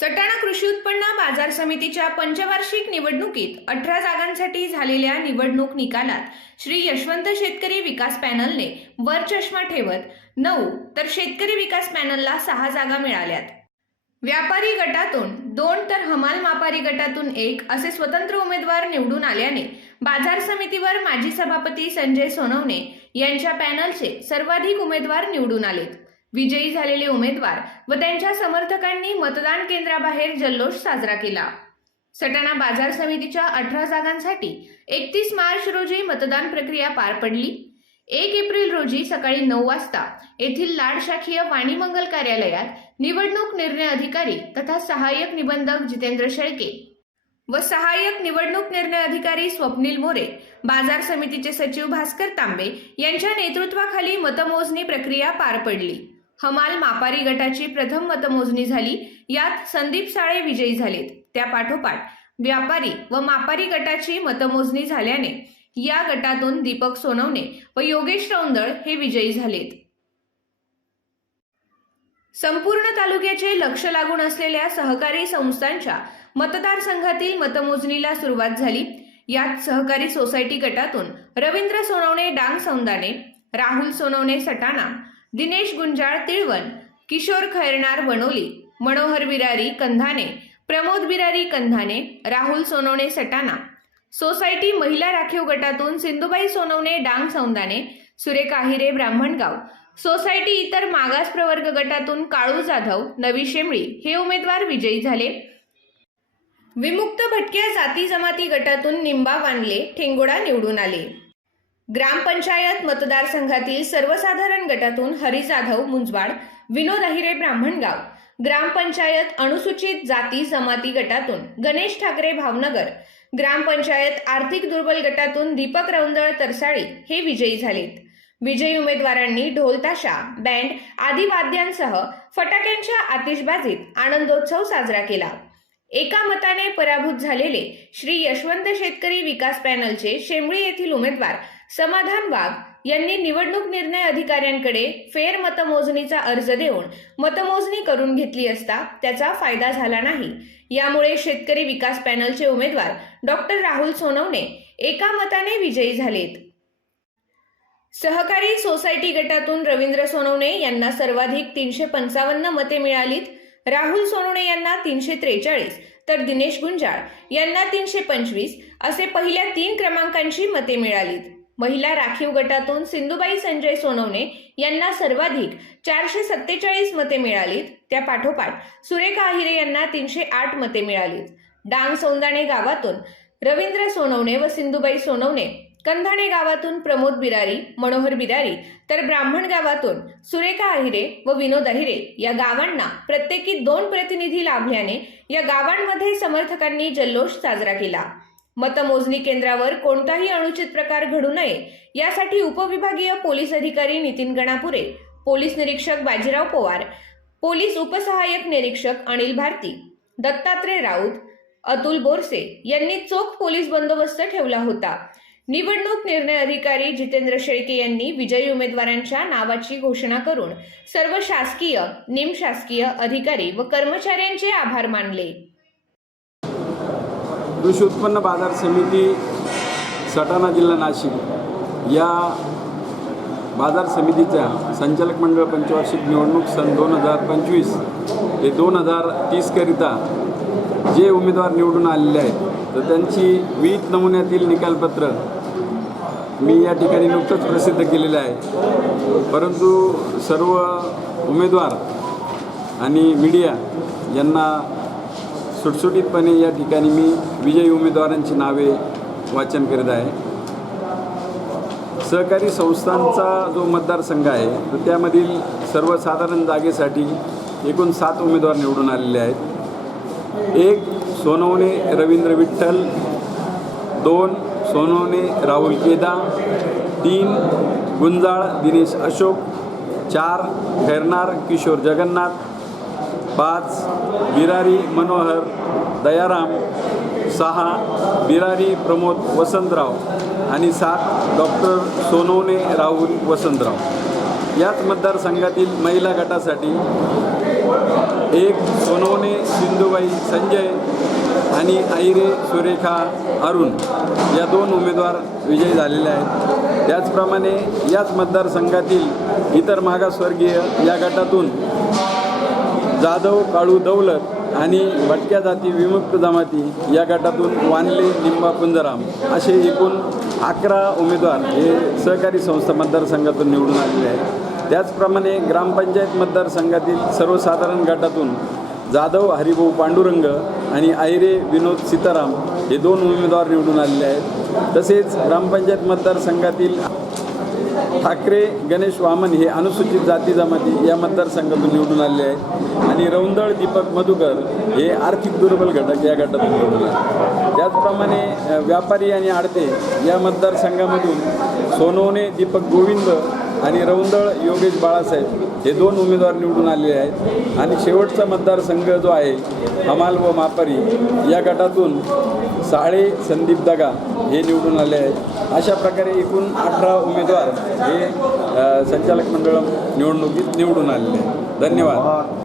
सटाणा कृषी उत्पन्न बाजार समितीच्या पंचवार्षिक निवडणुकीत अठरा जागांसाठी झालेल्या निवडणूक निकालात श्री यशवंत शेतकरी विकास पॅनलने वर चष्मा ठेवत नऊ तर शेतकरी विकास पॅनलला सहा जागा मिळाल्यात. व्यापारी गटातून दोन तर हमाल मापारी गटातून एक असे स्वतंत्र उमेदवार निवडून आल्याने बाजार समितीवर माजी सभापती संजय सोनवणे यांच्या पॅनलचे सर्वाधिक उमेदवार निवडून आलेत. विजयी झालेले उमेदवार व त्यांच्या समर्थकांनी मतदान केंद्राबाहेर जल्लोष साजरा केला. सटाणा बाजार समितीच्या अठरा जागांसाठी एकतीस मार्च रोजी मतदान प्रक्रिया पार पडली. एक एप्रिल रोजी सकाळी नऊ वाजता येथील लाड शाखीय मंगल कार्यालयात निवडणूक निर्णय अधिकारी तथा सहाय्यक निबंधक जितेंद्र शेळके व सहाय्यक निवडणूक निर्णय अधिकारी स्वप्नील मोरे बाजार समितीचे सचिव भास्कर तांबे यांच्या नेतृत्वाखाली मतमोजणी प्रक्रिया पार पडली. हमाल मापारी गटाची प्रथम मतमोजणी झाली. यात संदीप साळे विजयी झालेत. त्या पाठोपाठ व्यापारी व मापारी गटाची मतमोजणी झाल्याने या गटातून दीपक सोनवणे व योगेश रौंदळ हे विजयी झालेत. संपूर्ण तालुक्याचे लक्ष लागून असलेल्या सहकारी संस्थांच्या मतदारसंघातील मतमोजणीला सुरुवात झाली. यात सहकारी सोसायटी गटातून रवींद्र सोनवणे डांग सौंदाने राहुल सोनवणे सटाणा दिनेश गुंजाळ तिळवण किशोर खैरनार वणोली मनोहर बिरारी कंधाने प्रमोद बिरारी कंधाने राहुल सोनवणे सटाणा सोसायटी महिला राखीव गटातून सिंधुबाई सोनवणे डांग सौंदाने सुरेखा आहिरे ब्राह्मणगाव सोसायटी इतर मागास प्रवर्ग गटातून काळू जाधव नवी शेमळी हे उमेदवार विजयी झाले. विमुक्त भटक्या जाती जमाती गटातून निंबा वानले ठेंगोडा निवडून आले. ग्रामपंचायत मतदारसंघातील सर्वसाधारण गटातून हरी जाधव मुंजवाड विनोद अहिरे ब्राह्मणगाव ग्रामपंचायत अनुसूचित जाती जमाती गटातून गणेश ठाकरे भावनगर ग्रामपंचायत आर्थिक दुर्बल गटातून दीपक रौंदळ तरसाळी हे विजयी झालेत. विजयी उमेदवारांनी ढोलताशा बँड आदी वाद्यांसह फटाक्यांच्या आतिषबाजीत आनंदोत्सव साजरा केला. एका मताने पराभूत झालेले श्री यशवंत शेतकरी विकास पॅनलचे शेंबळी येथील उमेदवार समाधान वाघ यांनी निवडणूक निर्णय अधिकाऱ्यांकडे फेर मतमोजणीचा अर्ज देऊन मतमोजणी करून घेतली असता त्याचा फायदा झाला नाही. यामुळे शेतकरी विकास पॅनलचे उमेदवार डॉक्टर राहुल सोनवणे एका मताने विजयी झालेत. सहकारी सोसायटी गटातून रवींद्र सोनवणे यांना सर्वाधिक तीनशे पंचावन्न मते मिळालीत. राहुल सोनवणे यांना तीनशे त्रेचाळीस तर दिनेश गुंजाळ यांना तीनशे पंचवीस असे पहिल्या तीन क्रमांकांची मते मिळालीत. महिला राखीव गटातून सिंधुबाई संजय सोनवणे यांना सर्वाधिक चारशे सत्तेचाळीस मते मिळालीत. त्या पाठोपाठ सुरेखा आहिरे यांना तीनशे आठ मते मिळालीत. डांग सौंदाणे गावातून रवींद्र सोनवणे व सिंधुबाई सोनवणे कंधाणे गावातून प्रमोद बिरारी मनोहर बिरारी तर ब्राह्मण गावातून सुरेखा अहिरे व विनोद अहिरे या गावांना प्रत्येकी दोन प्रतिनिधी लाभल्याने या गावांमध्ये समर्थकांनी जल्लोष साजरा केला. मतमोजणी केंद्रावर कोणताही अनुचित प्रकार घडू नये यासाठी उपविभागीय पोलीस अधिकारी नितीन गणापुरे पोलीस निरीक्षक बाजीराव पवार पोलीस उपसहाय्यक निरीक्षक अनिल भारती दत्तात्रय राऊत अतुल बोरसे यांनी चोख पोलीस बंदोबस्त ठेवला होता. निवडणूक निर्णय अधिकारी जितेंद्र शेळके यांनी विजयी उमेदवारांच्या नावाची घोषणा करून सर्व शासकीय निमशासकीय अधिकारी व कर्मचाऱ्यांचे आभार मानले. कृषी उत्पन्न बाजार समिती सटाणा जिल्हा नाशिक या बाजार समितीच्या संचालक मंडळ पंचवार्षिक निवडणूक सन दोन हजार पंचवीस ते दोन हजार तीसकरिता जे उमेदवार निवडून आलेले आहेत तर त्यांची विविध नमुन्यातील निकालपत्र मी या ठिकाणी नुकतंच प्रसिद्ध केलेलं आहे. परंतु सर्व उमेदवार आणि मीडिया यांना सुटसुटीतपणे या ठिकाणी मी विजयी उमेदवारांची नावे वाचन करीत आहे. सहकारी संस्थांचा जो मतदारसंघ आहे तर त्यामधील सर्वसाधारण जागेसाठी एकूण सात उमेदवार निवडून आलेले आहेत. एक सोनवणे रवींद्र विठ्ठल दोन सोनवणे राहुल केदा तीन गुंजाळ दिनेश अशोक चार खैरनार किशोर जगन्नाथ पाच बिरारी मनोहर दयाराम सहा बिरारी प्रमोद वसंतराव आणि सात डॉक्टर सोनवणे राहुल वसंतराव. याच मतदारसंघातील महिला गटासाठी एक सोनवणे सिंधुबाई संजय आणि आईरे सुरेखा अरुण या दोन उमेदवार विजयी झालेले आहेत. त्याचप्रमाणे याच मतदारसंघातील इतर मागासवर्गीय या गटातून जाधव काळू दौलत आणि भटक्या जाती विमुक्त जमाती या गटातून वानले निंबा पुंजराम असे एकूण अकरा उमेदवार हे सहकारी संस्था मतदारसंघातून निवडून आलेले आहेत. त्याचप्रमाणे ग्रामपंचायत मतदारसंघातील सर्वसाधारण गटातून जाधव हरिभाऊ पांडुरंग आणि आयरे विनोद सीताराम हे दोन उमेदवार निवडून आलेले आहेत. तसेच ग्रामपंचायत मतदारसंघातील ठाकरे गणेश वामन हे अनुसूचित जाती जमाती या मतदारसंघातून निवडून आलेले आहेत. आणि रौंदळ दीपक मधुकर हे आर्थिक दुर्बल घटक या गटातून निवडून आले त्याचप्रमाणे व्यापारी आणि आडते या मतदारसंघामधून सोनवणे दीपक गोविंद आणि रौंदळ योगेश बाळासाहेब हे दोन उमेदवार निवडून आलेले आहेत. आणि शेवटचा मतदारसंघ जो आहे हमाल व मापारी या गटातून साळे संदीप दगा हे निवडून आले आहेत. अशा प्रकारे एकूण अठरा उमेदवार हे संचालक मंडळ निवडणुकीत निवडून आलेले आहेत. धन्यवाद.